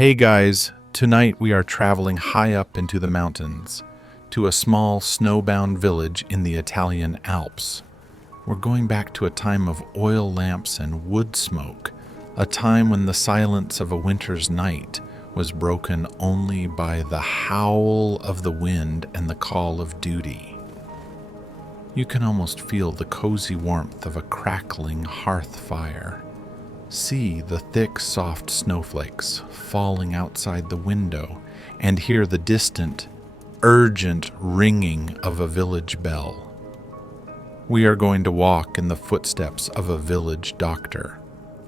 Hey guys, tonight we are traveling high up into the mountains to a small snowbound village in the Italian Alps. We're going back to a time of oil lamps and wood smoke, a time when the silence of a winter's night was broken only by the howl of the wind and the call of duty. You can almost feel the cozy warmth of a crackling hearth fire. See the thick, soft snowflakes falling outside the window and hear the distant, urgent ringing of a village bell. We are going to walk in the footsteps of a village doctor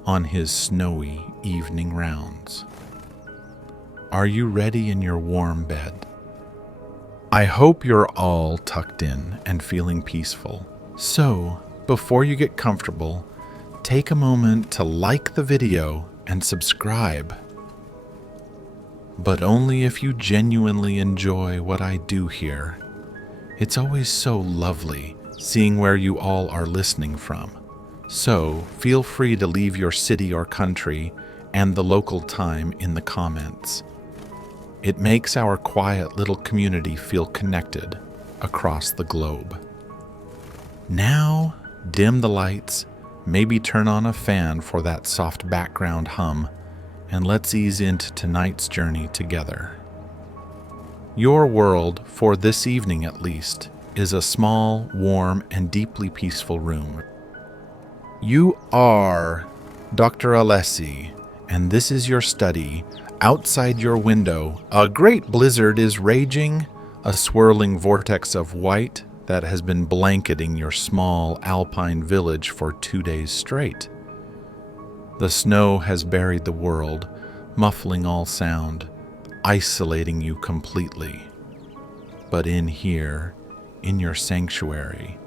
on his snowy evening rounds. Are you ready in your warm bed? I hope you're all tucked in and feeling peaceful. So, before you get comfortable, take a moment to like the video and subscribe. But only if you genuinely enjoy what I do here. It's always so lovely seeing where you all are listening from. So feel free to leave your city or country and the local time in the comments. It makes our quiet little community feel connected across the globe. Now, dim the lights, maybe turn on a fan for that soft background hum, and let's ease into tonight's journey together. Your world, for this evening at least, is a small, warm, and deeply peaceful room. You are Doctor Alessi, and this is your study. Outside your window, a great blizzard is raging, a swirling vortex of white that has been blanketing your small alpine village for 2 days straight. The snow has buried the world, muffling all sound, isolating you completely. But in here, in your sanctuary,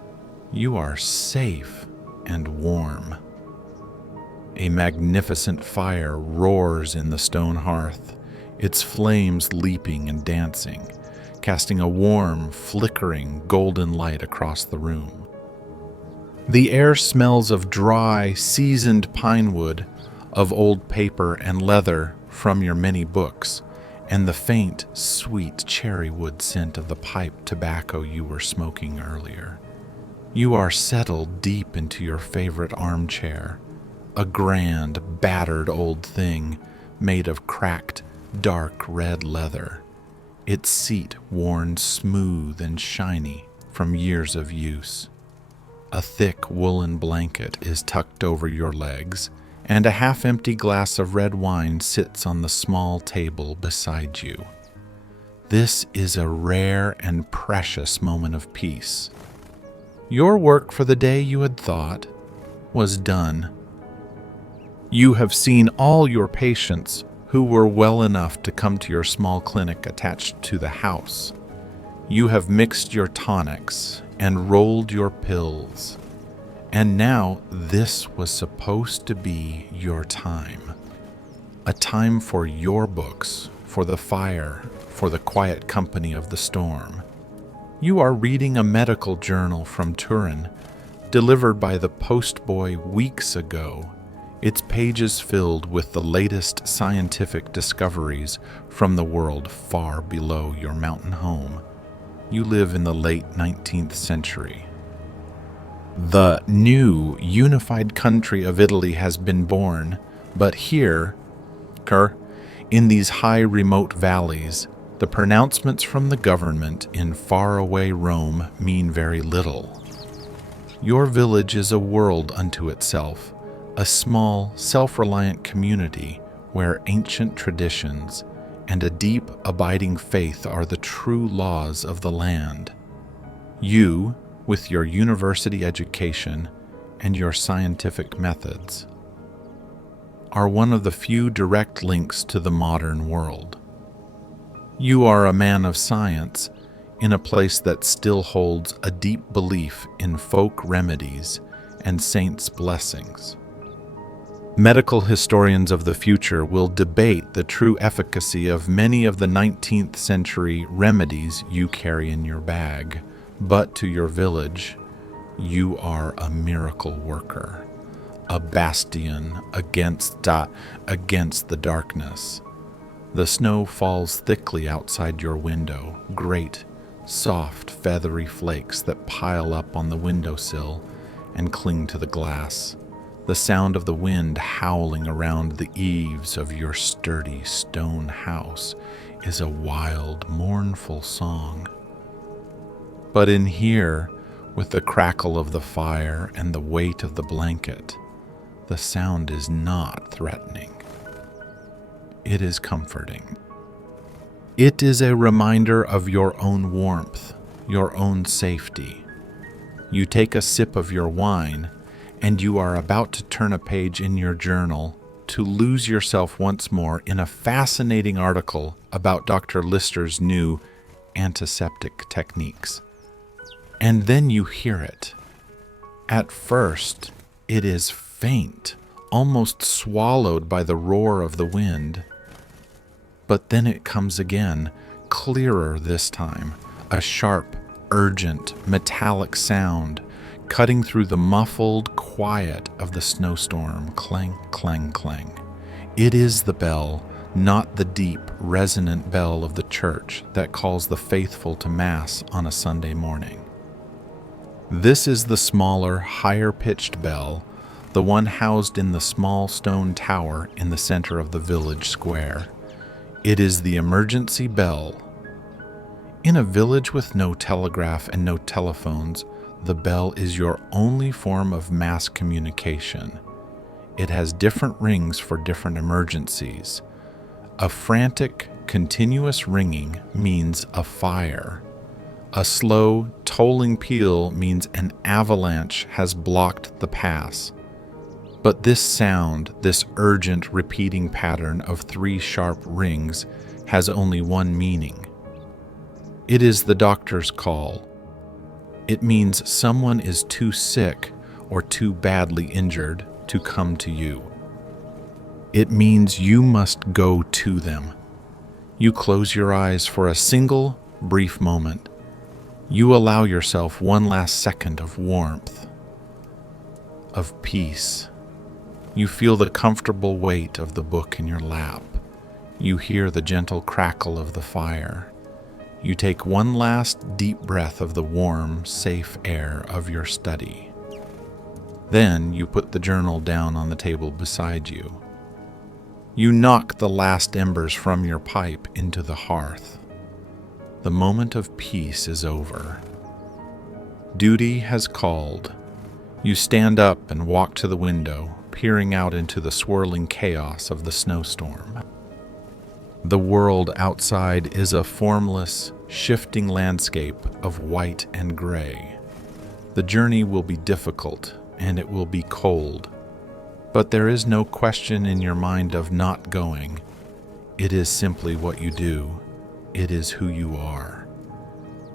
you are safe and warm. A magnificent fire roars in the stone hearth, its flames leaping and dancing, casting a warm, flickering, golden light across the room. The air smells of dry, seasoned pine wood, of old paper and leather from your many books, and the faint, sweet cherry wood scent of the pipe tobacco you were smoking earlier. You are settled deep into your favorite armchair, a grand, battered old thing made of cracked, dark red leather, its seat worn smooth and shiny from years of use. A thick woolen blanket is tucked over your legs, and a half-empty glass of red wine sits on the small table beside you. This is a rare and precious moment of peace. Your work for the day, you had thought, was done. You have seen all your patients who were well enough to come to your small clinic attached to the house. You have mixed your tonics and rolled your pills. And now this was supposed to be your time. A time for your books, for the fire, for the quiet company of the storm. You are reading a medical journal from Turin, delivered by the postboy weeks ago, its pages filled with the latest scientific discoveries from the world far below your mountain home. You live in the late 19th century. The new unified country of Italy has been born, but here, in these high remote valleys, the pronouncements from the government in faraway Rome mean very little. Your village is a world unto itself, a small, self-reliant community where ancient traditions and a deep, abiding faith are the true laws of the land. You, with your university education and your scientific methods, are one of the few direct links to the modern world. You are a man of science in a place that still holds a deep belief in folk remedies and saints' blessings. Medical historians of the future will debate the true efficacy of many of the 19th century remedies you carry in your bag, but to your village, you are a miracle worker, a bastion against the darkness, The snow falls thickly outside your window, great, soft, feathery flakes that pile up on the windowsill and cling to the glass. The sound of the wind howling around the eaves of your sturdy stone house is a wild, mournful song. But in here, with the crackle of the fire and the weight of the blanket, the sound is not threatening. It is comforting. It is a reminder of your own warmth, your own safety. You take a sip of your wine, and you are about to turn a page in your journal to lose yourself once more in a fascinating article about Dr. Lister's new antiseptic techniques. And then you hear it. At first, it is faint, almost swallowed by the roar of the wind. But then it comes again, clearer this time, a sharp, urgent, metallic sound, cutting through the muffled quiet of the snowstorm, clang, clang, clang. It is the bell, not the deep, resonant bell of the church that calls the faithful to Mass on a Sunday morning. This is the smaller, higher-pitched bell, the one housed in the small stone tower in the center of the village square. It is the emergency bell. In a village with no telegraph and no telephones, the bell is your only form of mass communication. It has different rings for different emergencies. A frantic, continuous ringing means a fire. A slow, tolling peal means an avalanche has blocked the pass. But this sound, this urgent repeating pattern of 3 sharp rings, has only one meaning. It is the doctor's call. It means someone is too sick or too badly injured to come to you. It means you must go to them. You close your eyes for a single, brief moment. You allow yourself one last second of warmth, of peace. You feel the comfortable weight of the book in your lap. You hear the gentle crackle of the fire. You take one last deep breath of the warm, safe air of your study. Then you put the journal down on the table beside you. You knock the last embers from your pipe into the hearth. The moment of peace is over. Duty has called. You stand up and walk to the window, peering out into the swirling chaos of the snowstorm. The world outside is a formless, shifting landscape of white and gray. The journey will be difficult, and it will be cold. But there is no question in your mind of not going. It is simply what you do. It is who you are.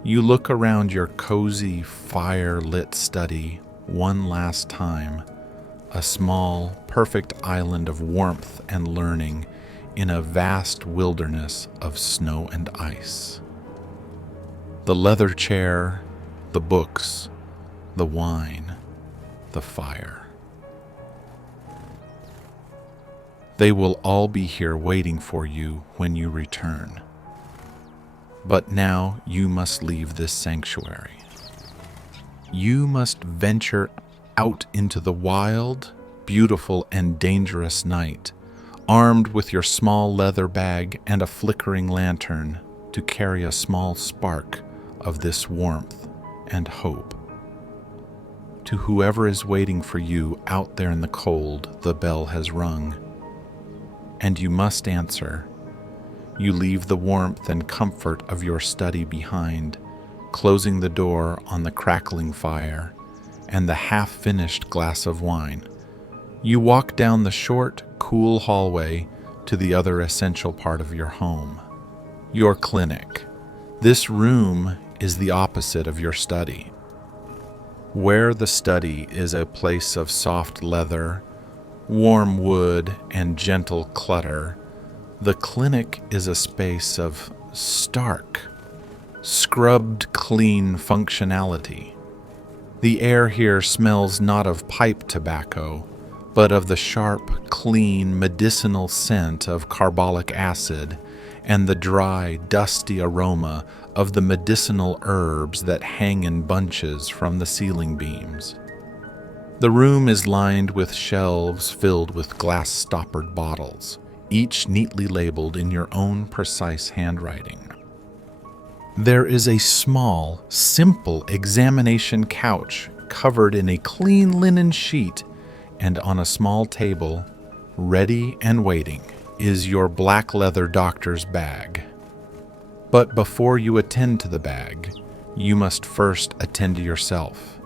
You look around your cozy, fire-lit study one last time, a small, perfect island of warmth and learning in a vast wilderness of snow and ice. The leather chair, the books, the wine, the fire. They will all be here waiting for you when you return. But now you must leave this sanctuary. You must venture out into the wild, beautiful, and dangerous night, armed with your small leather bag and a flickering lantern to carry a small spark of this warmth and hope. To whoever is waiting for you out there in the cold, the bell has rung. And you must answer. You leave the warmth and comfort of your study behind, closing the door on the crackling fire and the half-finished glass of wine. You walk down the short, cool hallway to the other essential part of your home, your clinic. This room is the opposite of your study. Where the study is a place of soft leather, warm wood, and gentle clutter, the clinic is a space of stark, scrubbed clean functionality. The air here smells not of pipe tobacco, but of the sharp, clean, medicinal scent of carbolic acid and the dry, dusty aroma of the medicinal herbs that hang in bunches from the ceiling beams. The room is lined with shelves filled with glass-stoppered bottles, each neatly labeled in your own precise handwriting. There is a small, simple examination couch covered in a clean linen sheet, and on a small table, ready and waiting, is your black leather doctor's bag. But before you attend to the bag, you must first attend to yourself.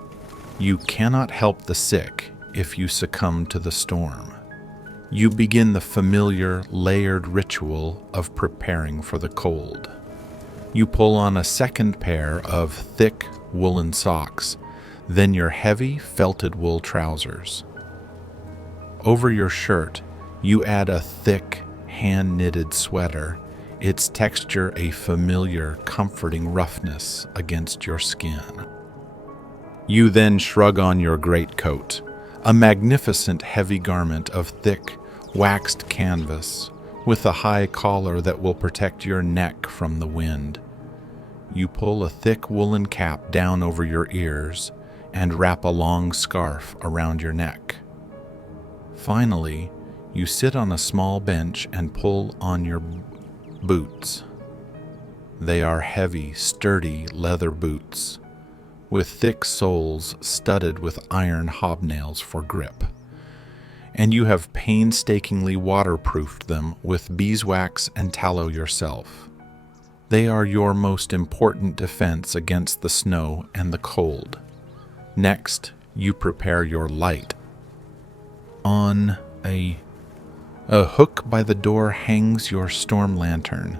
You cannot help the sick if you succumb to the storm. You begin the familiar, layered ritual of preparing for the cold. You pull on a second pair of thick woolen socks, then your heavy felted wool trousers. Over your shirt, you add a thick, hand-knitted sweater, its texture a familiar, comforting roughness against your skin. You then shrug on your greatcoat, a magnificent heavy garment of thick, waxed canvas, with a high collar that will protect your neck from the wind. You pull a thick woolen cap down over your ears and wrap a long scarf around your neck. Finally, you sit on a small bench and pull on your boots. They are heavy, sturdy leather boots, with thick soles studded with iron hobnails for grip. And you have painstakingly waterproofed them with beeswax and tallow yourself. They are your most important defense against the snow and the cold. Next, you prepare your light. On a hook by the door hangs your storm lantern.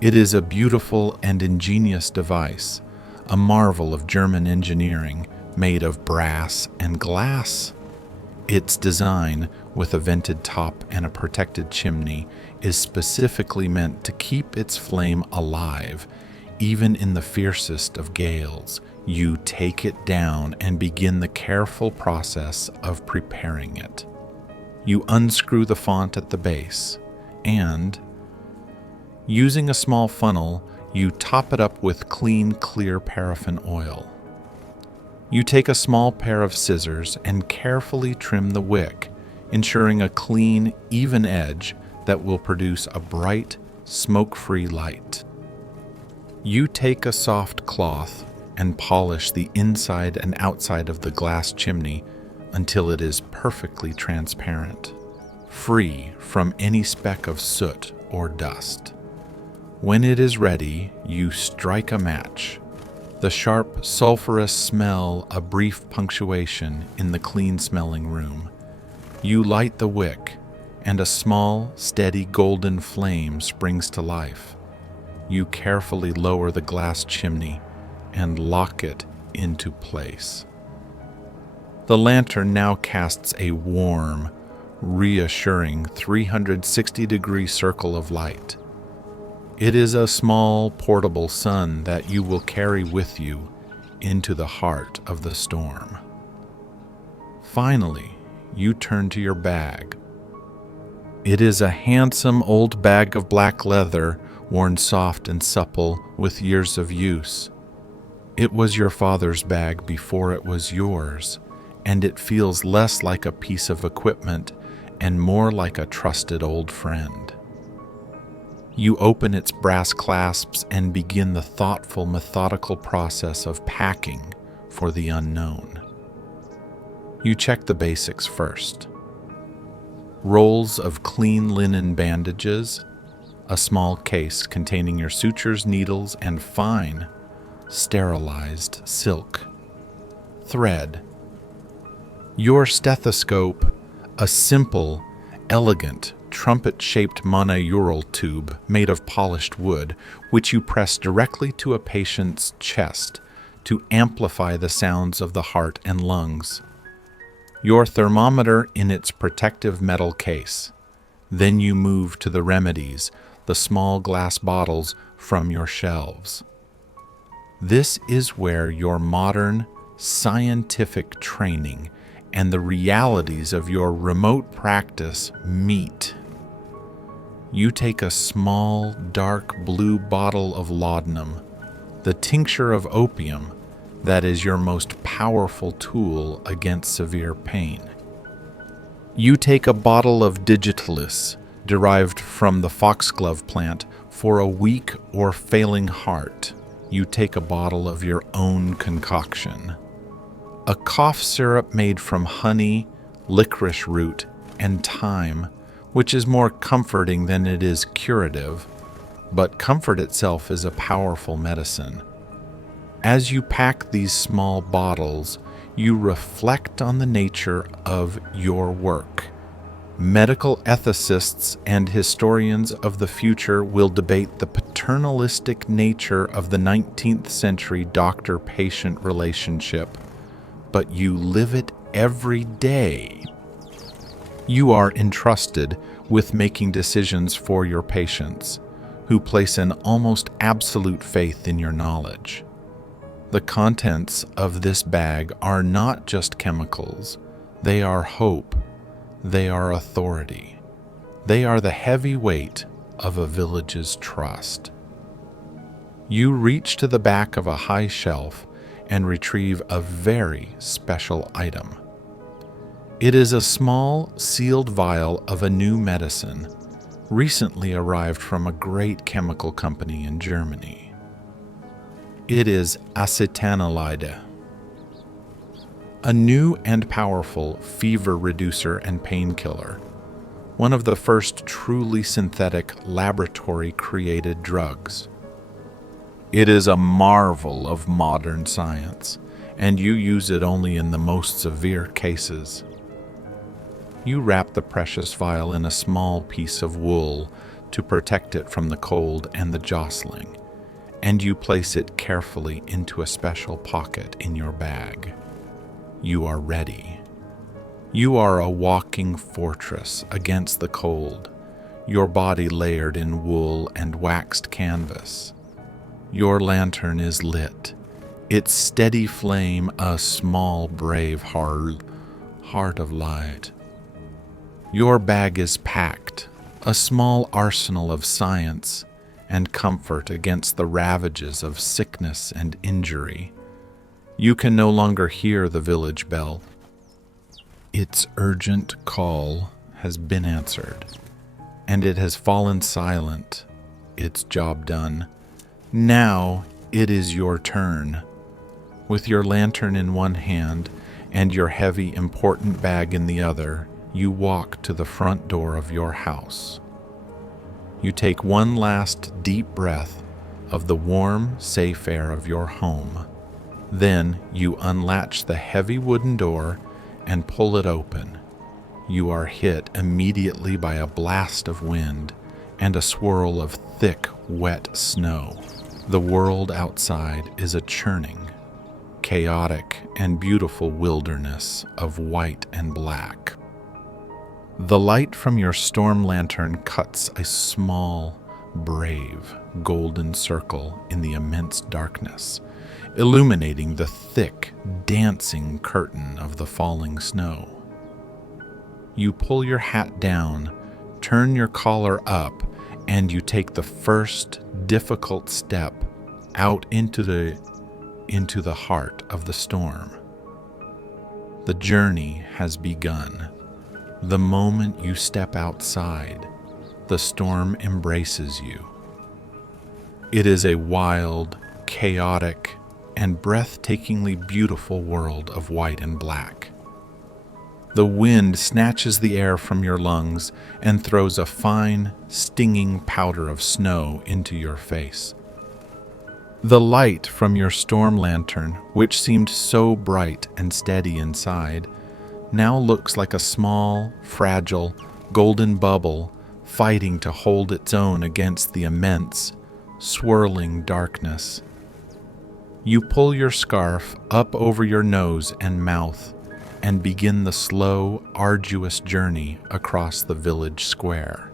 It is a beautiful and ingenious device, a marvel of German engineering made of brass and glass. Its design, with a vented top and a protected chimney, is specifically meant to keep its flame alive, even in the fiercest of gales. You take it down and begin the careful process of preparing it. You unscrew the font at the base, and, using a small funnel, you top it up with clean, clear paraffin oil. You take a small pair of scissors and carefully trim the wick, ensuring a clean, even edge that will produce a bright, smoke-free light. You take a soft cloth and polish the inside and outside of the glass chimney until it is perfectly transparent, free from any speck of soot or dust. When it is ready, you strike a match. The sharp, sulfurous smell a brief punctuation in the clean-smelling room. You light the wick, and a small, steady golden flame springs to life. You carefully lower the glass chimney and lock it into place. The lantern now casts a warm, reassuring 360-degree circle of light. It is a small, portable sun that you will carry with you into the heart of the storm. Finally, you turn to your bag. It is a handsome old bag of black leather, worn soft and supple with years of use. It was your father's bag before it was yours, and it feels less like a piece of equipment and more like a trusted old friend. You open its brass clasps and begin the thoughtful, methodical process of packing for the unknown. You check the basics first. Rolls of clean linen bandages, a small case containing your sutures, needles, and fine, sterilized silk. Thread. Your stethoscope, a simple, elegant, trumpet-shaped monaural tube made of polished wood, which you press directly to a patient's chest to amplify the sounds of the heart and lungs. Your thermometer in its protective metal case. Then you move to the remedies, the small glass bottles from your shelves. This is where your modern, scientific training and the realities of your remote practice meet. you take a small, dark blue bottle of laudanum, the tincture of opium that is your most powerful tool against severe pain. You take a bottle of digitalis, derived from the foxglove plant, for a weak or failing heart. You take a bottle of your own concoction. A cough syrup made from honey, licorice root, and thyme, which is more comforting than it is curative, but comfort itself is a powerful medicine. As you pack these small bottles, you reflect on the nature of your work. Medical ethicists and historians of the future will debate the paternalistic nature of the 19th century doctor-patient relationship, but you live it every day. You are entrusted with making decisions for your patients, who place an almost absolute faith in your knowledge. The contents of this bag are not just chemicals. They are hope. They are authority. They are the heavy weight of a village's trust. You reach to the back of a high shelf and retrieve a very special item. It is a small, sealed vial of a new medicine, recently arrived from a great chemical company in Germany. It is acetanilide, a new and powerful fever reducer and painkiller, one of the first truly synthetic laboratory-created drugs. It is a marvel of modern science, and you use it only in the most severe cases. You wrap the precious vial in a small piece of wool to protect it from the cold and the jostling, and you place it carefully into a special pocket in your bag. You are ready. You are a walking fortress against the cold, your body layered in wool and waxed canvas. Your lantern is lit, its steady flame a small, brave heart of light. Your bag is packed, a small arsenal of science and comfort against the ravages of sickness and injury. You can no longer hear the village bell. Its urgent call has been answered, and it has fallen silent, its job done. Now it is your turn. With your lantern in one hand and your heavy, important bag in the other, you walk to the front door of your house. You take one last deep breath of the warm, safe air of your home. Then you unlatch the heavy wooden door and pull it open. You are hit immediately by a blast of wind and a swirl of thick, wet snow. The world outside is a churning, chaotic, and beautiful wilderness of white and black. The light from your storm lantern cuts a small, brave, golden circle in the immense darkness, illuminating the thick, dancing curtain of the falling snow. You pull your hat down, turn your collar up, and you take the first difficult step out into the heart of the storm. The journey has begun. The moment you step outside, the storm embraces you. It is a wild, chaotic, and breathtakingly beautiful world of white and black. The wind snatches the air from your lungs and throws a fine, stinging powder of snow into your face. The light from your storm lantern, which seemed so bright and steady inside, now looks like a small, fragile, golden bubble fighting to hold its own against the immense, swirling darkness. You pull your scarf up over your nose and mouth and begin the slow, arduous journey across the village square.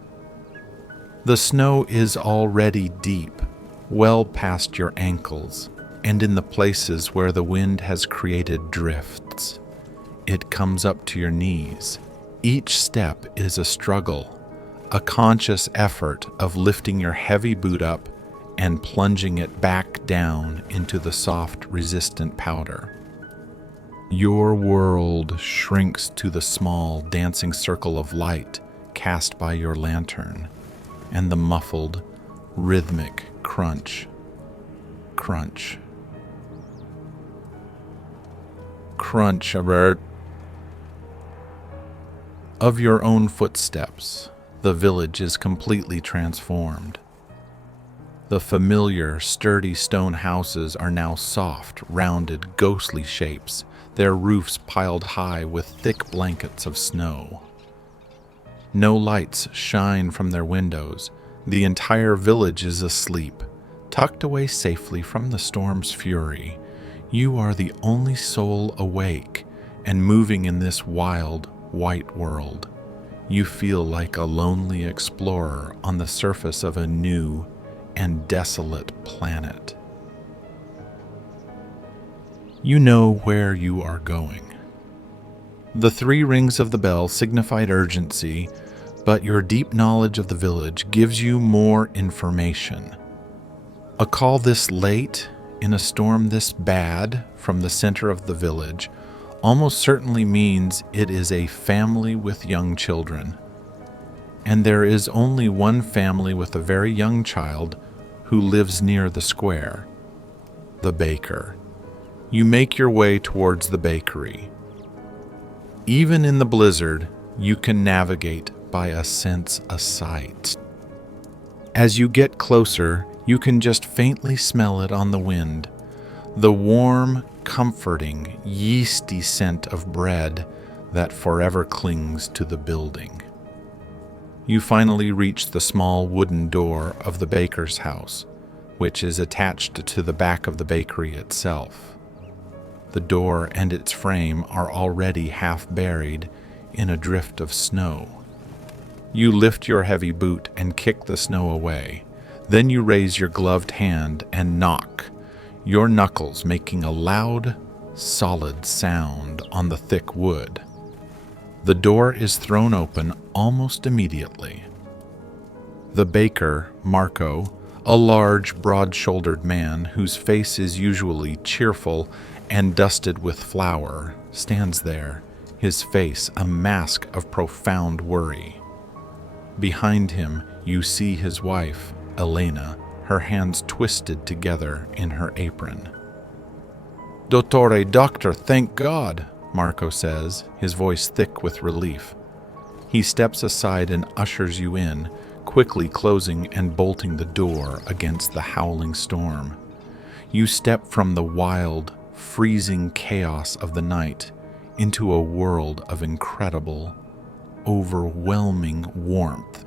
The snow is already deep, well past your ankles, and in the places where the wind has created drifts, it comes up to your knees. Each step is a struggle, a conscious effort of lifting your heavy boot up and plunging it back down into the soft, resistant powder. Your world shrinks to the small, dancing circle of light cast by your lantern, and the muffled, rhythmic crunch, crunch, crunch of your own footsteps. The village is completely transformed. The familiar, sturdy stone houses are now soft, rounded, ghostly shapes, their roofs piled high with thick blankets of snow. No lights shine from their windows. The entire village is asleep, tucked away safely from the storm's fury. You are the only soul awake and moving in this wild, white world. You feel like a lonely explorer on the surface of a new and desolate planet. You know where you are going. The 3 rings of the bell signified urgency, but your deep knowledge of the village gives you more information. A call this late, in a storm this bad, from the center of the village, almost certainly means it is a family with young children. And there is only one family with a very young child who lives near the square, the baker. You make your way towards the bakery. Even in the blizzard, you can navigate by a sense of sight. As you get closer, you can just faintly smell it on the wind, the warm, comforting, yeasty scent of bread that forever clings to the building. You finally reach the small wooden door of the baker's house, which is attached to the back of the bakery itself. The door and its frame are already half buried in a drift of snow. You lift your heavy boot and kick the snow away. Then you raise your gloved hand and knock, your knuckles making a loud, solid sound on the thick wood. The door is thrown open almost immediately. The baker, Marco, a large, broad-shouldered man whose face is usually cheerful and dusted with flour, stands there, his face a mask of profound worry. Behind him, you see his wife, Elena, her hands twisted together in her apron. "Dottore, doctor, thank God," Marco says, his voice thick with relief. He steps aside and ushers you in, quickly closing and bolting the door against the howling storm. You step from the wild, freezing chaos of the night into a world of incredible, overwhelming warmth.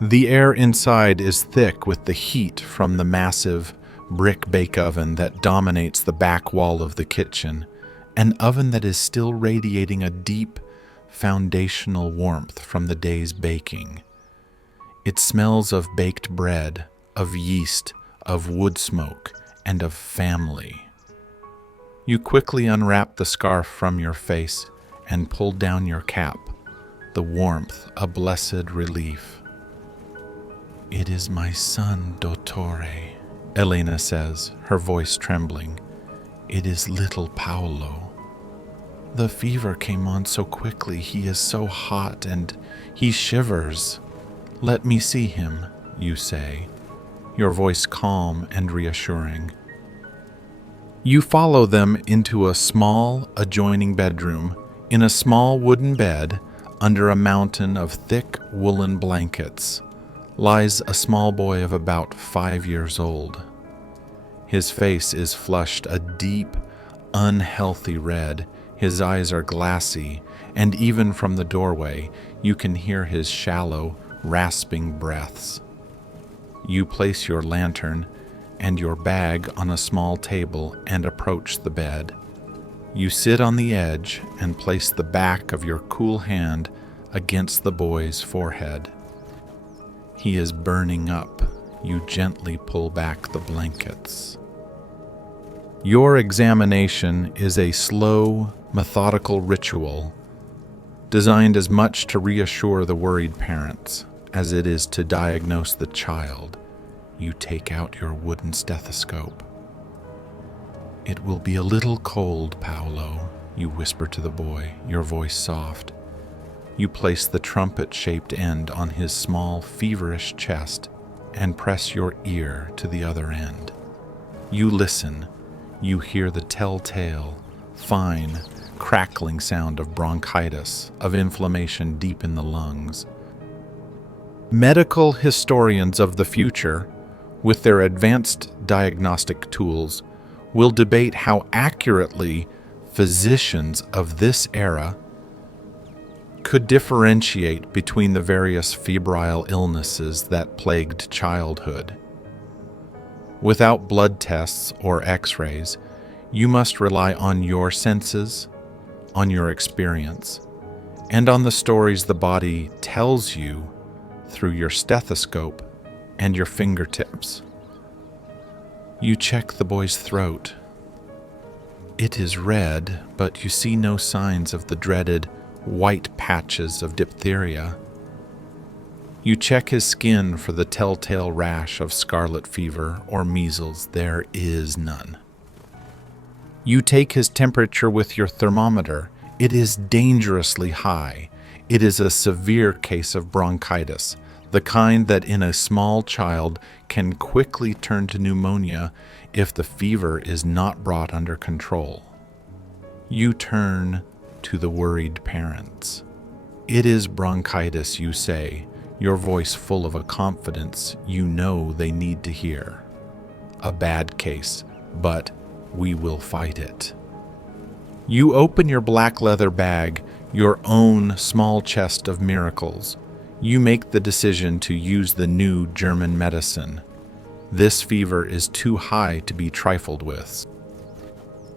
The air inside is thick with the heat from the massive brick bake oven that dominates the back wall of the kitchen, an oven that is still radiating a deep, foundational warmth from the day's baking. It smells of baked bread, of yeast, of wood smoke, and of family. You quickly unwrap the scarf from your face and pull down your cap, the warmth a blessed relief. "It is my son, Dottore," Elena says, her voice trembling. "It is little Paolo. The fever came on so quickly, he is so hot and he shivers. Let me see him," you say, your voice calm and reassuring. You follow them into a small adjoining bedroom. In a small wooden bed, under a mountain of thick woolen blankets, lies a small boy of about 5 years old. His face is flushed a deep, unhealthy red. His eyes are glassy, and even from the doorway, you can hear his shallow, rasping breaths. You place your lantern and your bag on a small table and approach the bed. You sit on the edge and place the back of your cool hand against the boy's forehead. He is burning up. You gently pull back the blankets. Your examination is a slow, methodical ritual. designed as much to reassure the worried parents as it is to diagnose the child. You take out your wooden stethoscope. "It will be a little cold, Paolo," you whisper to the boy, your voice soft. You place the trumpet-shaped end on his small, feverish chest and press your ear to the other end. You listen. You hear the telltale, fine, crackling sound of bronchitis, of inflammation deep in the lungs. Medical historians of the future, with their advanced diagnostic tools, will debate how accurately physicians of this era could differentiate between the various febrile illnesses that plagued childhood. Without blood tests or x-rays, you must rely on your senses, on your experience, and on the stories the body tells you through your stethoscope and your fingertips. You check the boy's throat. It is red, but you see no signs of the dreaded white patches of diphtheria. You check his skin for the telltale rash of scarlet fever or measles. There is none. You take his temperature with your thermometer. It is dangerously high. It is a severe case of bronchitis, the kind that in a small child can quickly turn to pneumonia if the fever is not brought under control. You turn to the worried parents. "It is bronchitis," you say, your voice full of a confidence you know they need to hear. "A bad case, but we will fight it." You open your black leather bag, your own small chest of miracles. You make the decision to use the new German medicine. This fever is too high to be trifled with.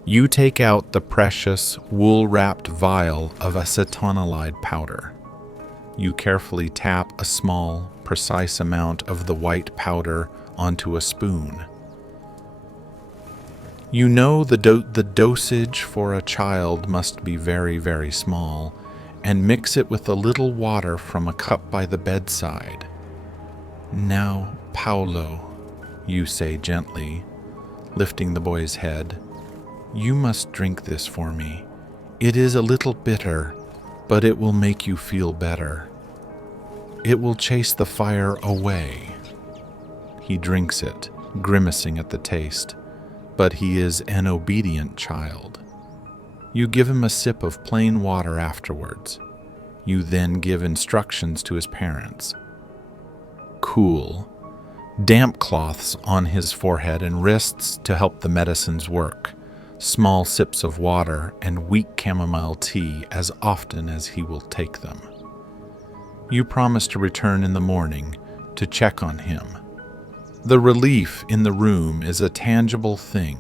You take out the precious, wool-wrapped vial of acetonolide powder. You carefully tap a small, precise amount of the white powder onto a spoon. You know the dosage for a child must be very, very small, and mix it with a little water from a cup by the bedside. "Now, Paolo," you say gently, lifting the boy's head, "you must drink this for me. It is a little bitter, but it will make you feel better. It will chase the fire away." He drinks it, grimacing at the taste, but he is an obedient child. You give him a sip of plain water afterwards. You then give instructions to his parents. Cool, damp cloths on his forehead and wrists to help the medicines work, small sips of water and weak chamomile tea as often as he will take them. You promise to return in the morning to check on him. The relief in the room is a tangible thing,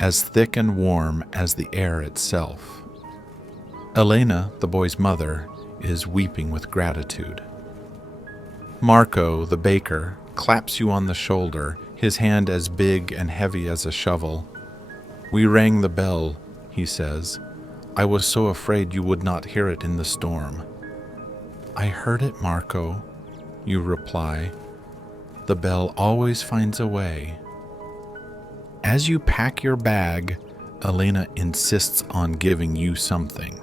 as thick and warm as the air itself. Elena, the boy's mother, is weeping with gratitude. Marco, the baker, claps you on the shoulder, his hand as big and heavy as a shovel. "We rang the bell," he says. "I was so afraid you would not hear it in the storm." "I heard it, Marco," you reply. "The bell always finds a way." As you pack your bag, Elena insists on giving you something.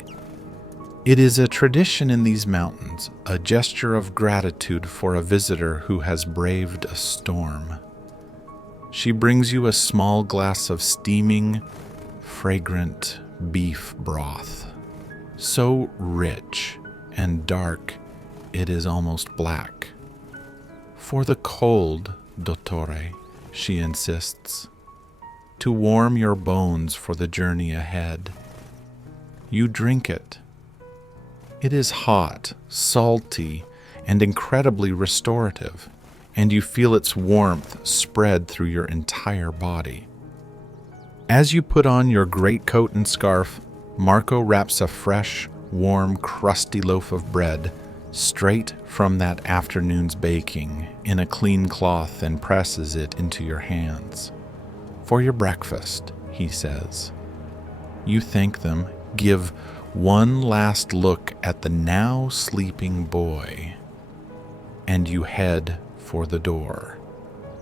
It is a tradition in these mountains, a gesture of gratitude for a visitor who has braved a storm. She brings you a small glass of steaming, fragrant beef broth, so rich and dark it is almost black. "For the cold, dottore," she insists, "to warm your bones for the journey ahead." You drink it. It is hot, salty, and incredibly restorative, and you feel its warmth spread through your entire body. As you put on your greatcoat and scarf, Marco wraps a fresh, warm, crusty loaf of bread straight from that afternoon's baking in a clean cloth and presses it into your hands. "For your breakfast," he says. You thank them, give One last look at the now sleeping boy, and you head for the door.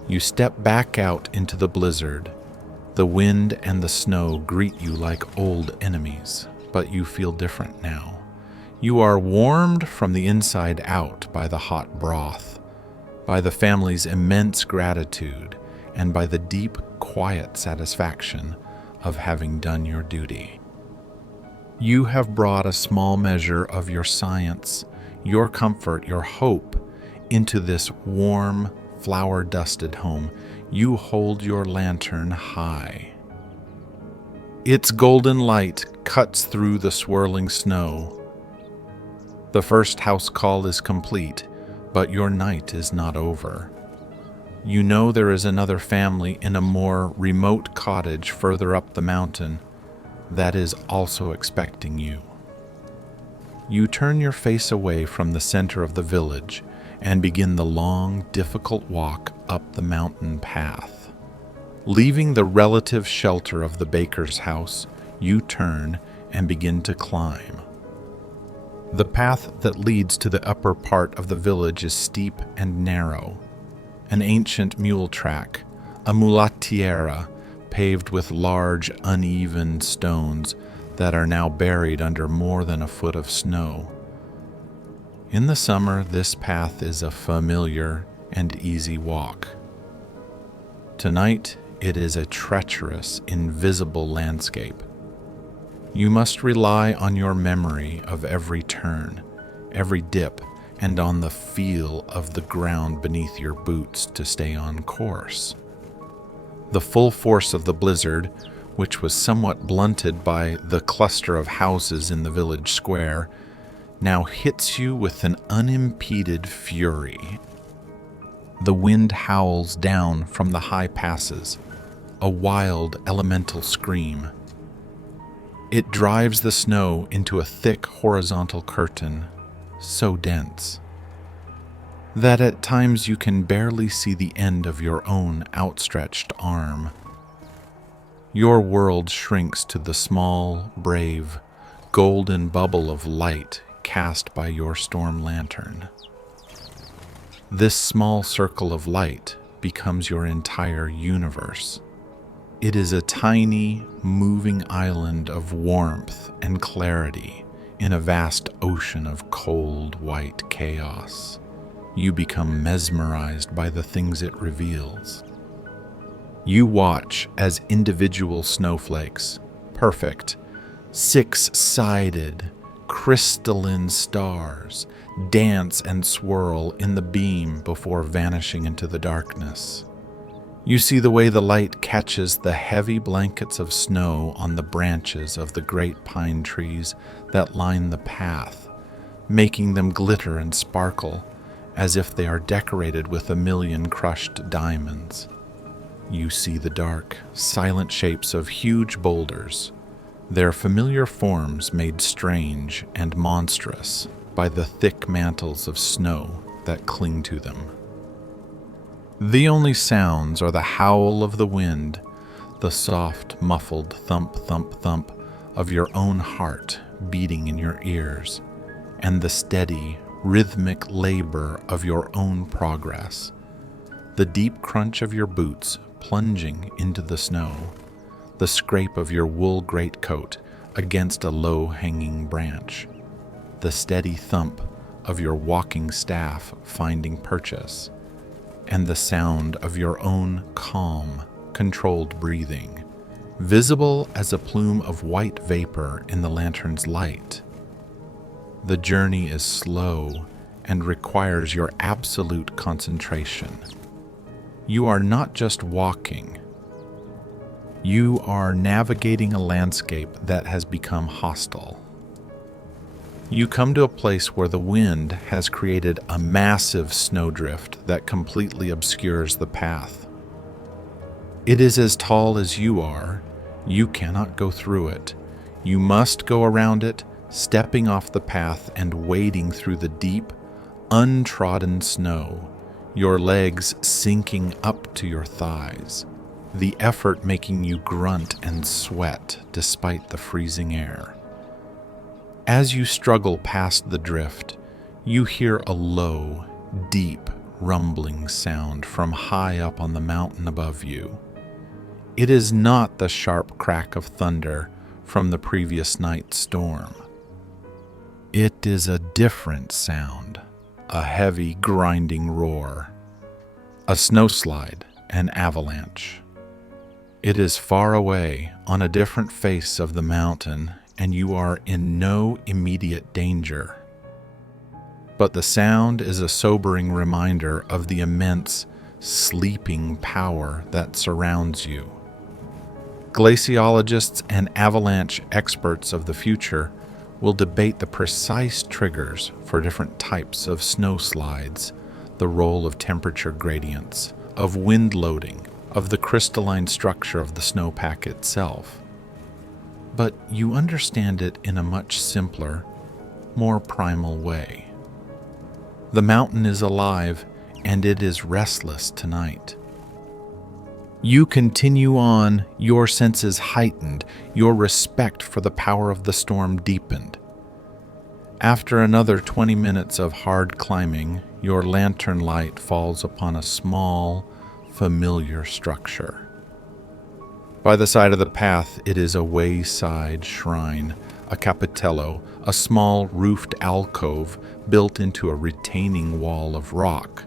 You step back out into the blizzard. The wind and the snow greet you like old enemies, but you feel different now. You are warmed from the inside out by the hot broth, by the family's immense gratitude, and by the deep, quiet satisfaction of having done your duty. You have brought a small measure of your science, your comfort, your hope into this warm, flower-dusted home. You hold your lantern high. Its golden light cuts through the swirling snow. The first house call is complete, but your night is not over. You know there is another family in a more remote cottage further up the mountain that is also expecting you. You turn your face away from the center of the village and begin the long, difficult walk up the mountain path. Leaving the relative shelter of the baker's house, you turn and begin to climb. The path that leads to the upper part of the village is steep and narrow. An ancient mule track, a mulattiera, paved with large, uneven stones that are now buried under more than a foot of snow. In the summer, this path is a familiar and easy walk. Tonight, it is a treacherous, invisible landscape. You must rely on your memory of every turn, every dip, and on the feel of the ground beneath your boots to stay on course. The full force of the blizzard, which was somewhat blunted by the cluster of houses in the village square, now hits you with an unimpeded fury. The wind howls down from the high passes, a wild elemental scream. It drives the snow into a thick horizontal curtain, so dense that at times you can barely see the end of your own outstretched arm. Your world shrinks to the small, brave, golden bubble of light cast by your storm lantern. This small circle of light becomes your entire universe. It is a tiny, moving island of warmth and clarity in a vast ocean of cold, white chaos. You become mesmerized by the things it reveals. You watch as individual snowflakes, perfect, six-sided, crystalline stars, dance and swirl in the beam before vanishing into the darkness. You see the way the light catches the heavy blankets of snow on the branches of the great pine trees that line the path, making them glitter and sparkle as if they are decorated with a million crushed diamonds. You see the dark, silent shapes of huge boulders, their familiar forms made strange and monstrous by the thick mantles of snow that cling to them. The only sounds are the howl of the wind, the soft, muffled thump, thump, thump of your own heart beating in your ears, and the steady, rhythmic labor of your own progress, the deep crunch of your boots plunging into the snow, the scrape of your wool greatcoat against a low-hanging branch, the steady thump of your walking staff finding purchase, and the sound of your own calm, controlled breathing, visible as a plume of white vapor in the lantern's light. The journey is slow and requires your absolute concentration. You are not just walking. You are navigating a landscape that has become hostile. You come to a place where the wind has created a massive snowdrift that completely obscures the path. It is as tall as you are. You cannot go through it. You must go around it, stepping off the path and wading through the deep, untrodden snow, your legs sinking up to your thighs, the effort making you grunt and sweat despite the freezing air. As you struggle past the drift, you hear a low, deep, rumbling sound from high up on the mountain above you. It is not the sharp crack of thunder from the previous night's storm. It is a different sound, a heavy, grinding roar, a snowslide, an avalanche. It is far away on a different face of the mountain, and you are in no immediate danger. But the sound is a sobering reminder of the immense, sleeping power that surrounds you. Glaciologists and avalanche experts of the future will debate the precise triggers for different types of snowslides, the role of temperature gradients, of wind loading, of the crystalline structure of the snowpack itself. But you understand it in a much simpler, more primal way. The mountain is alive, and it is restless tonight. You continue on, your senses heightened, your respect for the power of the storm deepened. After another 20 minutes of hard climbing, your lantern light falls upon a small, familiar structure. By the side of the path, it is a wayside shrine, a capitello, a small roofed alcove built into a retaining wall of rock.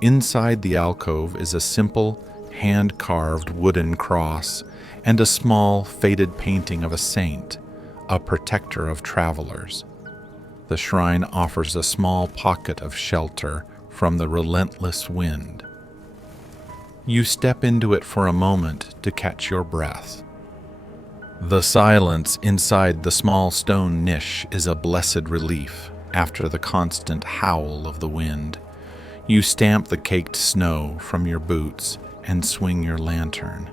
Inside the alcove is a simple, hand-carved wooden cross and a small, faded painting of a saint, a protector of travelers. The shrine offers a small pocket of shelter from the relentless wind. You step into it for a moment to catch your breath. The silence inside the small stone niche is a blessed relief after the constant howl of the wind. You stamp the caked snow from your boots and swing your lantern,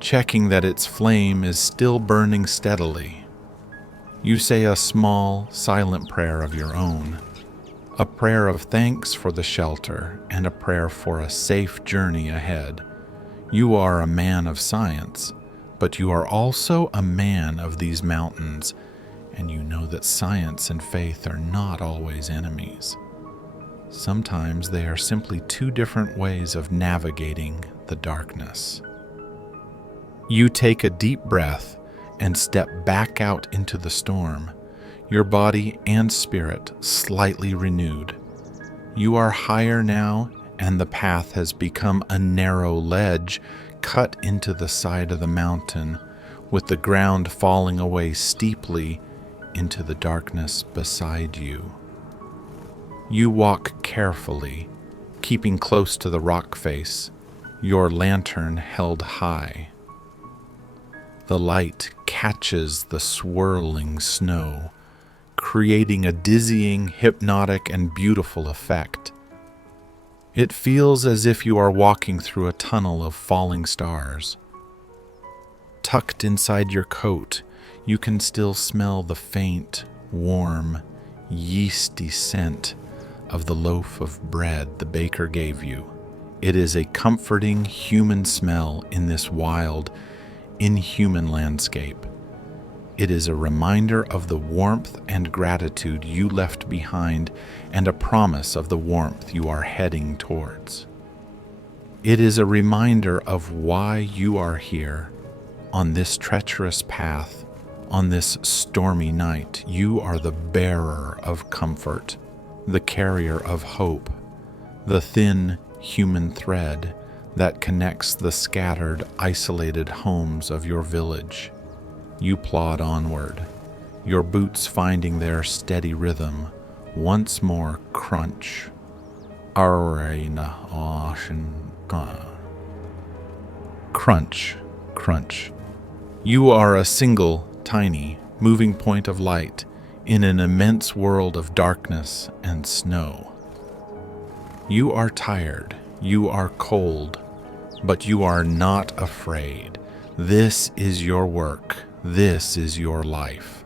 checking that its flame is still burning steadily. You say a small, silent prayer of your own, a prayer of thanks for the shelter and a prayer for a safe journey ahead. You are a man of science, but you are also a man of these mountains, and you know that science and faith are not always enemies. Sometimes they are simply two different ways of navigating the darkness. You take a deep breath and step back out into the storm, your body and spirit slightly renewed. You are higher now, and the path has become a narrow ledge cut into the side of the mountain, with the ground falling away steeply into the darkness beside you. You walk carefully, keeping close to the rock face, your lantern held high. The light catches the swirling snow, creating a dizzying, hypnotic, and beautiful effect. It feels as if you are walking through a tunnel of falling stars. Tucked inside your coat, you can still smell the faint, warm, yeasty scent of the loaf of bread the baker gave you. It is a comforting human smell in this wild, inhuman landscape. It is a reminder of the warmth and gratitude you left behind and a promise of the warmth you are heading towards. It is a reminder of why you are here on this treacherous path, on this stormy night. You are the bearer of comfort, the carrier of hope, the thin human thread that connects the scattered, isolated homes of your village. You plod onward, your boots finding their steady rhythm. Once more, crunch. Crunch, crunch. You are a single, tiny, moving point of light in an immense world of darkness and snow. You are tired, you are cold, but you are not afraid. This is your work. This is your life.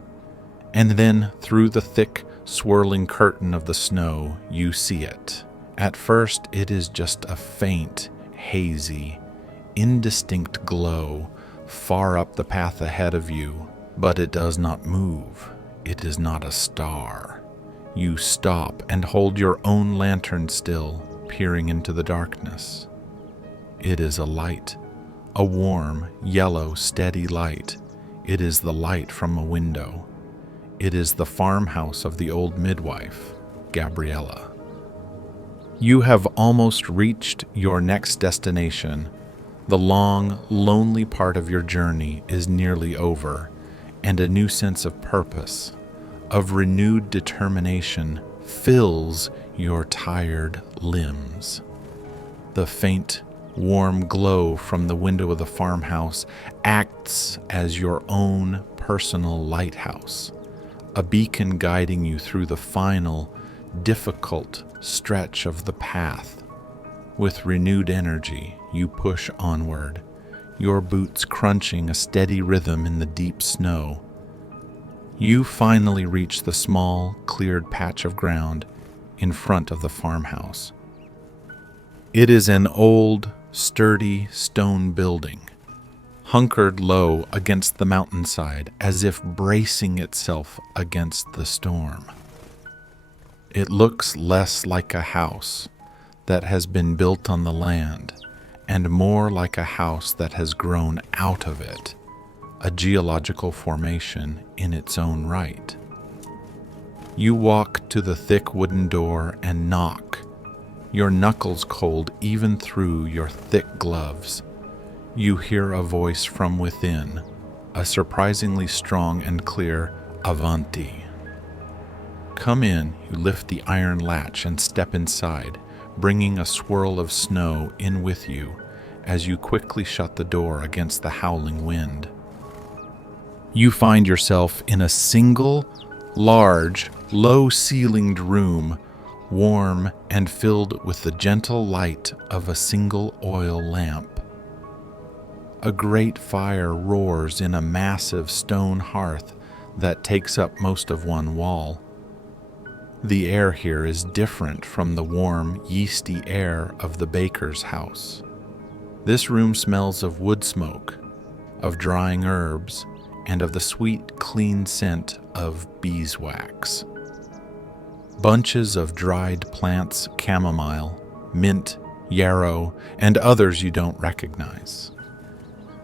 And then, through the thick, swirling curtain of the snow, you see it. At first, it is just a faint, hazy, indistinct glow far up the path ahead of you. But it does not move. It is not a star. You stop and hold your own lantern still, peering into the darkness. It is a light, a warm, yellow, steady light. It is the light from a window. It is the farmhouse of the old midwife, Gabriella. You have almost reached your next destination. The long, lonely part of your journey is nearly over, and a new sense of purpose, of renewed determination, fills your tired limbs. The faint, warm glow from the window of the farmhouse acts as your own personal lighthouse, a beacon guiding you through the final, difficult stretch of the path. With renewed energy, you push onward, your boots crunching a steady rhythm in the deep snow. You finally reach the small, cleared patch of ground in front of the farmhouse. It is an old, sturdy stone building, hunkered low against the mountainside as if bracing itself against the storm. It looks less like a house that has been built on the land and more like a house that has grown out of it, a geological formation in its own right. You walk to the thick wooden door and knock, your knuckles cold even through your thick gloves. You hear a voice from within, a surprisingly strong and clear "Avanti." Come in, you lift the iron latch and step inside, bringing a swirl of snow in with you as you quickly shut the door against the howling wind. You find yourself in a single, large, low-ceilinged room, warm and filled with the gentle light of a single oil lamp. A great fire roars in a massive stone hearth that takes up most of one wall. The air here is different from the warm, yeasty air of the baker's house. This room smells of wood smoke, of drying herbs, and of the sweet, clean scent of beeswax. Bunches of dried plants, chamomile, mint, yarrow, and others you don't recognize,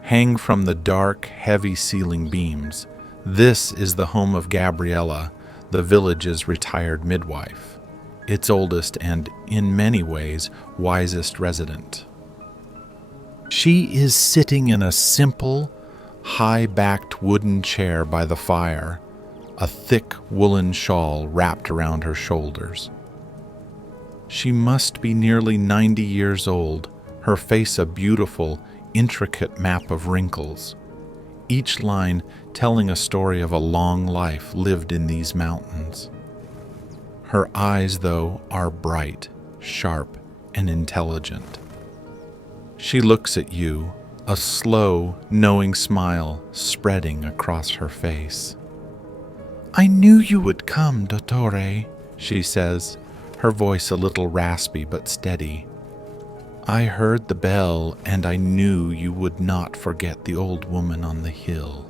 hang from the dark, heavy ceiling beams. This is the home of Gabriella, the village's retired midwife, its oldest and, in many ways, wisest resident. She is sitting in a simple, high-backed wooden chair by the fire, a thick woolen shawl wrapped around her shoulders. She must be nearly 90 years old, her face a beautiful, intricate map of wrinkles, each line telling a story of a long life lived in these mountains. Her eyes, though, are bright, sharp, and intelligent. She looks at you, a slow, knowing smile spreading across her face. "I knew you would come, Dottore," she says, her voice a little raspy but steady. "I heard the bell, and I knew you would not forget the old woman on the hill."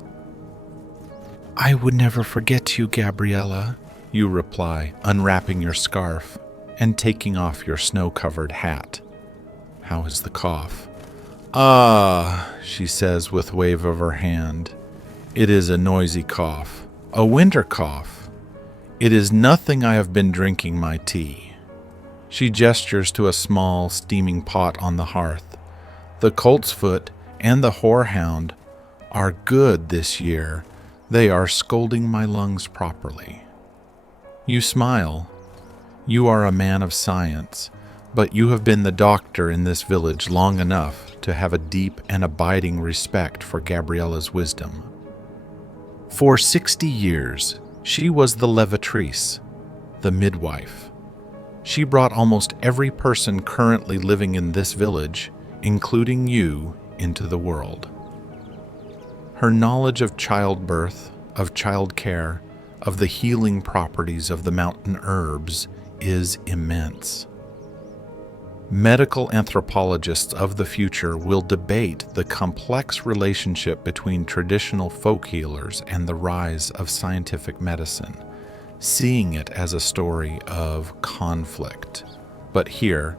"I would never forget you, Gabriella," you reply, unwrapping your scarf and taking off your snow-covered hat. "How is the cough?" "Ah," she says with a wave of her hand. "It is a noisy cough, a winter cough. It is nothing. I have been drinking my tea." She gestures to a small, steaming pot on the hearth. "The coltsfoot and the horehound are good this year. They are scolding my lungs properly." You smile. You are a man of science, but you have been the doctor in this village long enough to have a deep and abiding respect for Gabriella's wisdom. For 60 years, she was the levatrice, the midwife. She brought almost every person currently living in this village, including you, into the world. Her knowledge of childbirth, of childcare, of the healing properties of the mountain herbs is immense. Medical anthropologists of the future will debate the complex relationship between traditional folk healers and the rise of scientific medicine, seeing it as a story of conflict. But here,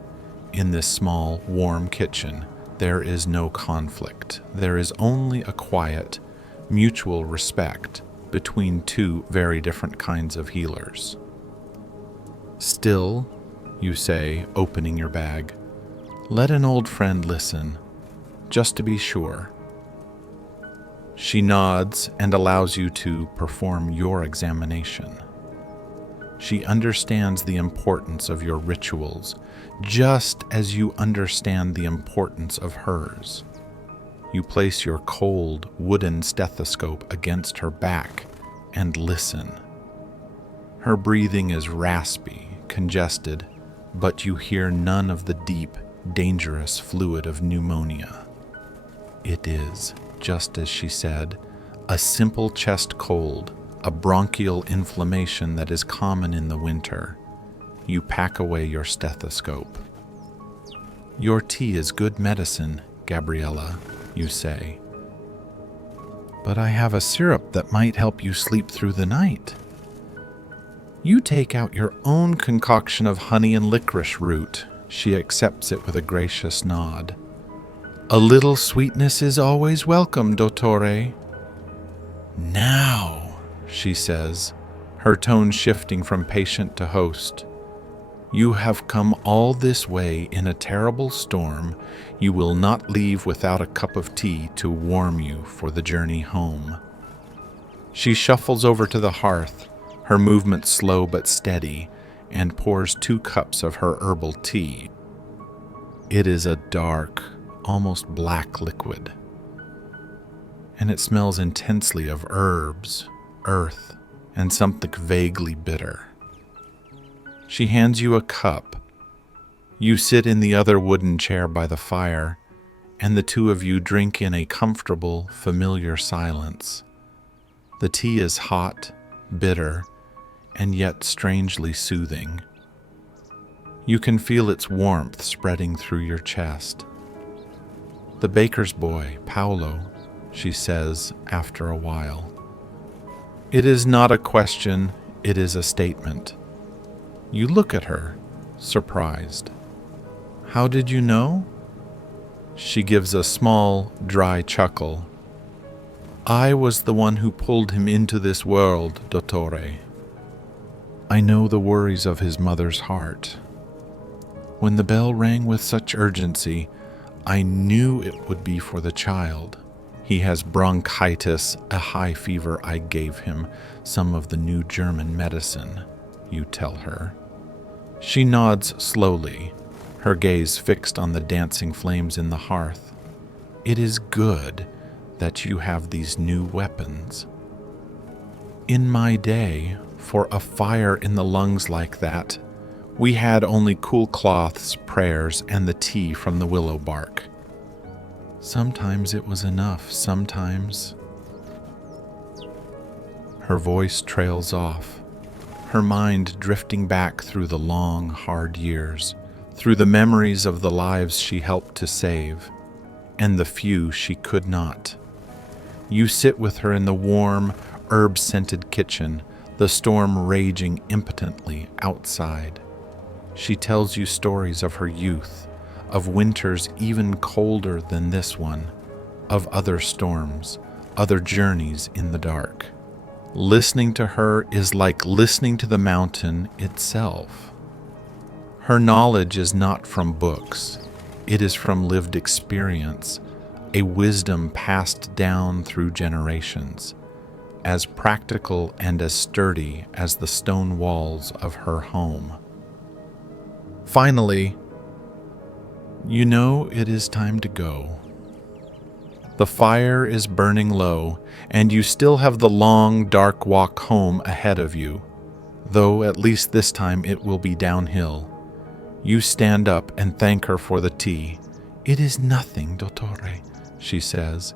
in this small, warm kitchen, there is no conflict. There is only a quiet, mutual respect between two very different kinds of healers. "Still," you say, opening your bag, "let an old friend listen, just to be sure." She nods and allows you to perform your examination. She understands the importance of your rituals, just as you understand the importance of hers. You place your cold, wooden stethoscope against her back and listen. Her breathing is raspy, congested, but you hear none of the deep, dangerous fluid of pneumonia. It is, just as she said, a simple chest cold, a bronchial inflammation that is common in the winter. You pack away your stethoscope. "Your tea is good medicine, Gabriella," you say. "But I have a syrup that might help you sleep through the night." You take out your own concoction of honey and licorice root. She accepts it with a gracious nod. "A little sweetness is always welcome, dottore." "Now," she says, her tone shifting from patient to host. "You have come all this way in a terrible storm. You will not leave without a cup of tea to warm you for the journey home." She shuffles over to the hearth, her movement slow but steady, and pours 2 cups of her herbal tea. It is a dark, almost black liquid, and it smells intensely of herbs, earth, and something vaguely bitter. She hands you a cup. You sit in the other wooden chair by the fire, and the two of you drink in a comfortable, familiar silence. The tea is hot, bitter, and yet strangely soothing. You can feel its warmth spreading through your chest. "The baker's boy, Paolo," she says after a while. It is not a question, it is a statement. You look at her, surprised. "How did you know?" She gives a small, dry chuckle. "I was the one who pulled him into this world, dottore. I know the worries of his mother's heart. When the bell rang with such urgency, I knew it would be for the child. He has bronchitis, a high fever. I gave him some of the new German medicine," you tell her. She nods slowly, her gaze fixed on the dancing flames in the hearth. "It is good that you have these new weapons. In my day, for a fire in the lungs like that, we had only cool cloths, prayers, and the tea from the willow bark. Sometimes it was enough, sometimes." Her voice trails off, her mind drifting back through the long, hard years, through the memories of the lives she helped to save, and the few she could not. You sit with her in the warm, herb-scented kitchen, the storm raging impotently outside. She tells you stories of her youth, of winters even colder than this one, of other storms, other journeys in the dark. Listening to her is like listening to the mountain itself. Her knowledge is not from books. It is from lived experience, a wisdom passed down through generations, as practical and as sturdy as the stone walls of her home. Finally, you know it is time to go. The fire is burning low, and you still have the long, dark walk home ahead of you, though at least this time it will be downhill. You stand up and thank her for the tea. "It is nothing, dottore," she says,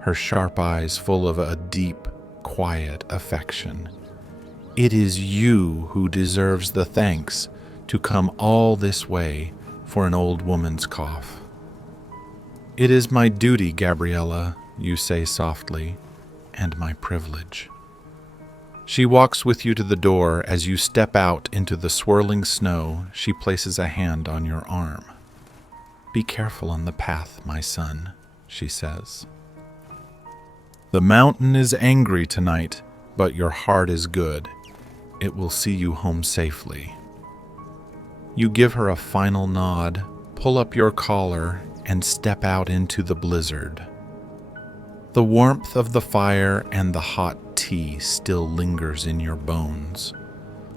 her sharp eyes full of a deep, quiet affection. "It is you who deserves the thanks to come all this way for an old woman's cough. "It is my duty, Gabriella," you say softly, "and my privilege." She walks with you to the door. As you step out into the swirling snow, she places a hand on your arm. "Be careful on the path, my son," she says. "The mountain is angry tonight, but your heart is good. It will see you home safely." You give her a final nod, pull up your collar, and step out into the blizzard. The warmth of the fire and the hot tea still lingers in your bones,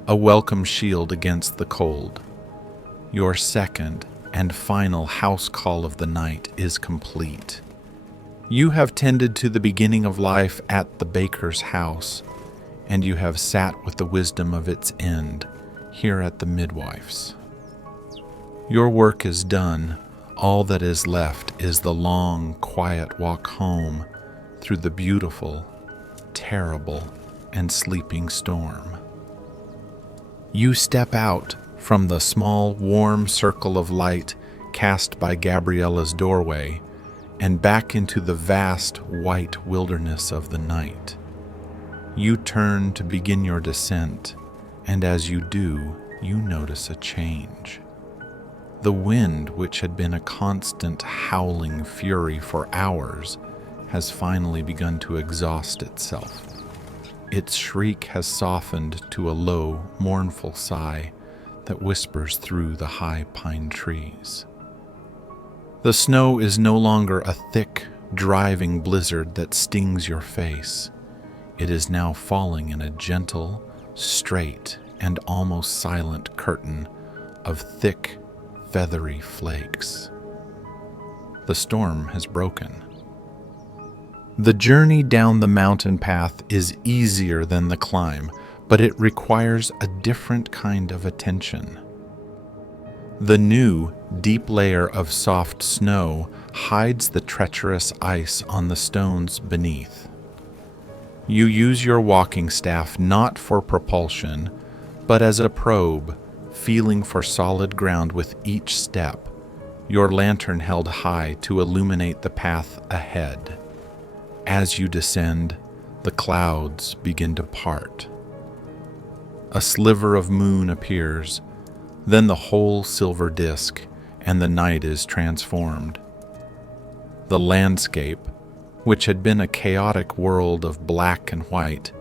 a welcome shield against the cold. Your second and final house call of the night is complete. You have tended to the beginning of life at the baker's house, and you have sat with the wisdom of its end here at the midwife's. Your work is done. All that is left is the long, quiet walk home through the beautiful, terrible, and sleeping storm. You step out from the small, warm circle of light cast by Gabriella's doorway and back into the vast, white wilderness of the night. You turn to begin your descent, and as you do, you notice a change. The wind, which had been a constant howling fury for hours, has finally begun to exhaust itself. Its shriek has softened to a low, mournful sigh that whispers through the high pine trees. The snow is no longer a thick, driving blizzard that stings your face. It is now falling in a gentle, straight, and almost silent curtain of thick, feathery flakes. The storm has broken. The journey down the mountain path is easier than the climb, but it requires a different kind of attention. The new, deep layer of soft snow hides the treacherous ice on the stones beneath. You use your walking staff not for propulsion, but as a probe, feeling for solid ground with each step, your lantern held high to illuminate the path ahead. As you descend, the clouds begin to part. A sliver of moon appears, then the whole silver disk, and the night is transformed. The landscape, which had been a chaotic world of black and white,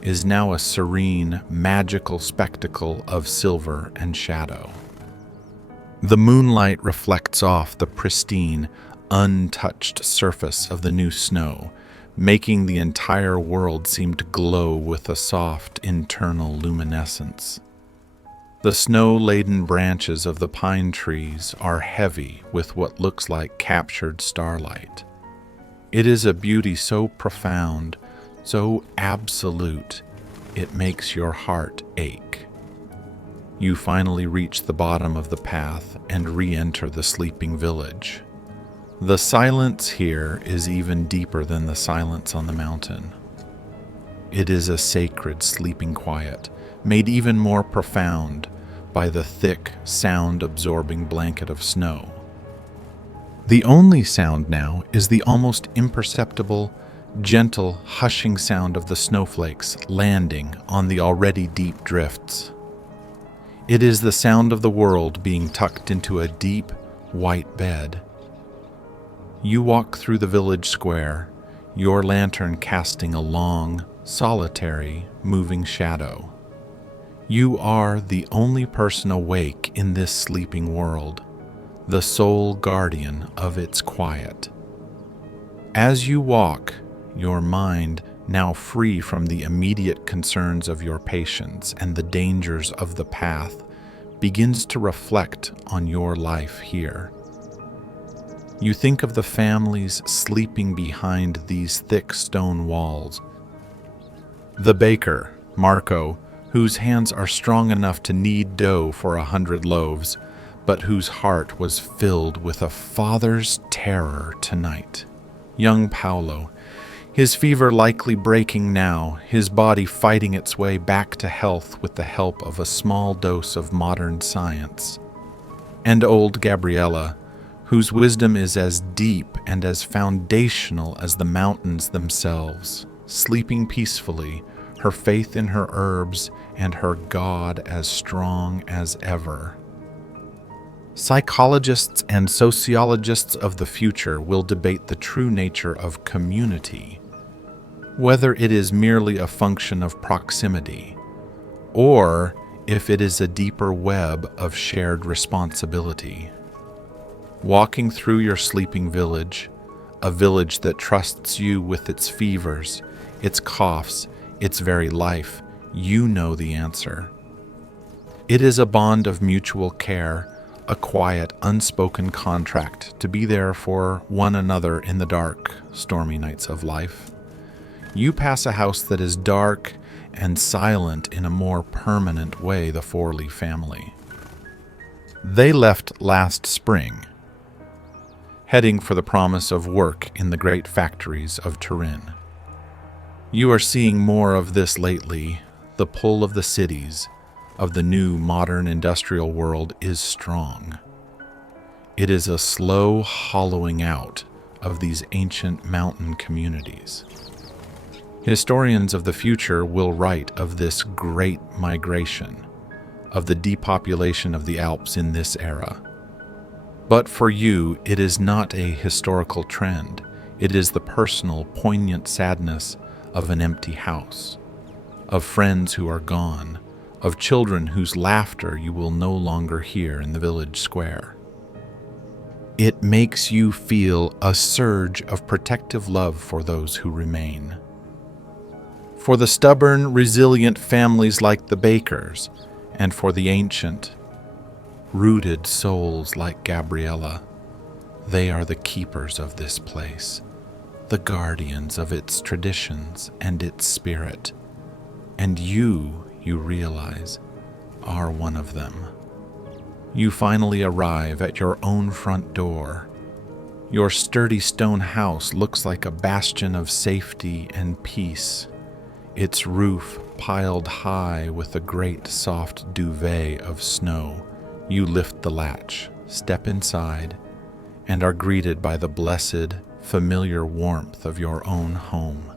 is now a serene, magical spectacle of silver and shadow. The moonlight reflects off the pristine, untouched surface of the new snow, making the entire world seem to glow with a soft internal luminescence. The snow-laden branches of the pine trees are heavy with what looks like captured starlight. It is a beauty so profound, so absolute, it makes your heart ache. You finally reach the bottom of the path and re-enter the sleeping village. The silence here is even deeper than the silence on the mountain. It is a sacred sleeping quiet, made even more profound by the thick, sound-absorbing blanket of snow. The only sound now is the almost imperceptible, gentle, hushing sound of the snowflakes landing on the already deep drifts. It is the sound of the world being tucked into a deep, white bed. You walk through the village square, your lantern casting a long, solitary, moving shadow. You are the only person awake in this sleeping world, the sole guardian of its quiet. As you walk, your mind, now free from the immediate concerns of your patients and the dangers of the path, begins to reflect on your life here. You think of the families sleeping behind these thick stone walls. The baker, Marco, whose hands are strong enough to knead dough for 100 loaves, but whose heart was filled with a father's terror tonight. Young Paolo, his fever likely breaking now, his body fighting its way back to health with the help of a small dose of modern science. and old Gabriella, whose wisdom is as deep and as foundational as the mountains themselves, sleeping peacefully, her faith in her herbs and her God as strong as ever. Psychologists and sociologists of the future will debate the true nature of community, whether it is merely a function of proximity, or if it is a deeper web of shared responsibility. Walking through your sleeping village, a village that trusts you with its fevers, its coughs, its very life, you know the answer. It is a bond of mutual care, a quiet, unspoken contract to be there for one another in the dark, stormy nights of life. You pass a house that is dark and silent in a more permanent way, the Forley family. They left last spring, heading for the promise of work in the great factories of Turin. You are seeing more of this lately. The pull of the cities, of the new modern industrial world, is strong. It is a slow hollowing out of these ancient mountain communities. Historians of the future will write of this great migration, of the depopulation of the Alps in this era. But for you, it is not a historical trend. It is the personal, poignant sadness of an empty house, of friends who are gone, of children whose laughter you will no longer hear in the village square. It makes you feel a surge of protective love for those who remain. For the stubborn, resilient families like the Bakers, and for the ancient, rooted souls like Gabriella, they are the keepers of this place, the guardians of its traditions and its spirit. And you realize, are one of them. You finally arrive at your own front door. Your sturdy stone house looks like a bastion of safety and peace, its roof piled high with a great soft duvet of snow. You lift the latch, step inside, and are greeted by the blessed, familiar warmth of your own home.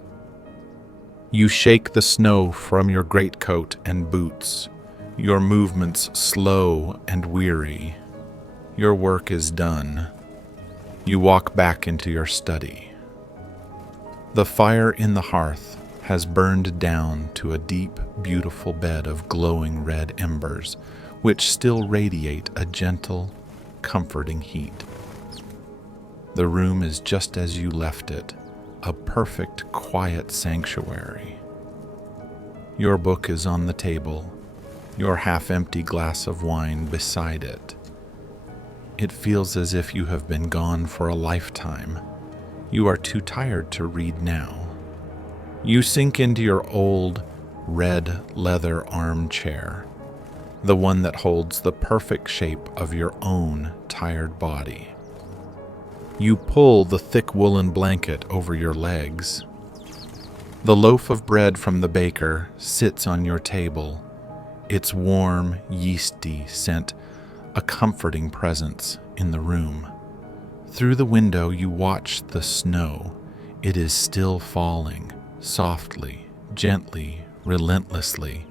You shake the snow from your greatcoat and boots, your movements slow and weary. Your work is done. You walk back into your study. The fire in the hearth has burned down to a deep, beautiful bed of glowing red embers, which still radiate a gentle, comforting heat. The room is just as you left it, a perfect, quiet sanctuary. Your book is on the table, your half-empty glass of wine beside it. It feels as if you have been gone for a lifetime. You are too tired to read now. You sink into your old, red leather armchair, the one that holds the perfect shape of your own tired body. You pull the thick woolen blanket over your legs. The loaf of bread from the baker sits on your table, its warm, yeasty scent a comforting presence in the room. Through the window you watch the snow. It is still falling, softly, gently, relentlessly,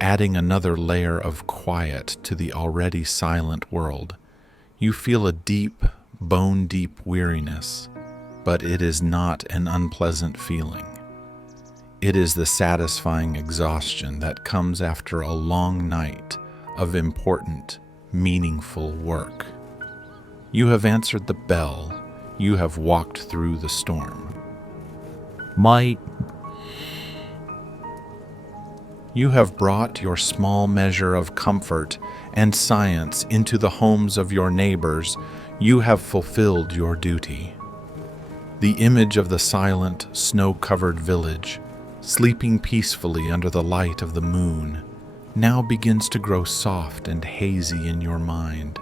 adding another layer of quiet to the already silent world. You feel a deep, bone-deep weariness, but it is not an unpleasant feeling. It is the satisfying exhaustion that comes after a long night of important, meaningful work. You have answered the bell. You have walked through the storm. You have brought your small measure of comfort and science into the homes of your neighbors. You have fulfilled your duty. The image of the silent, snow-covered village, sleeping peacefully under the light of the moon, now begins to grow soft and hazy in your mind.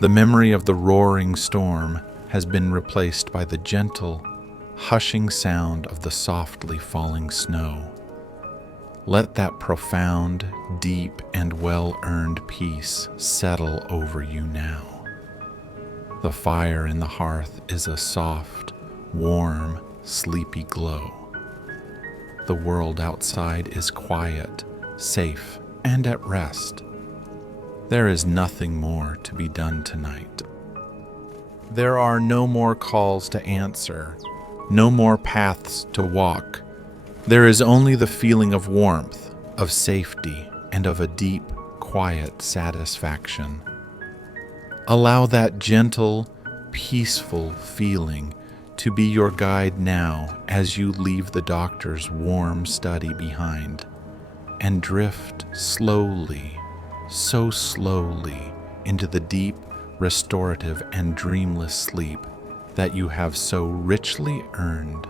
The memory of the roaring storm has been replaced by the gentle, hushing sound of the softly falling snow. Let that profound, deep, and well-earned peace settle over you now. The fire in the hearth is a soft, warm, sleepy glow. The world outside is quiet, safe, and at rest. There is nothing more to be done tonight. There are no more calls to answer, no more paths to walk. There is only the feeling of warmth, of safety, and of a deep, quiet satisfaction. Allow that gentle, peaceful feeling to be your guide now as you leave the doctor's warm study behind and drift slowly, so slowly, into the deep, restorative, and dreamless sleep that you have so richly earned.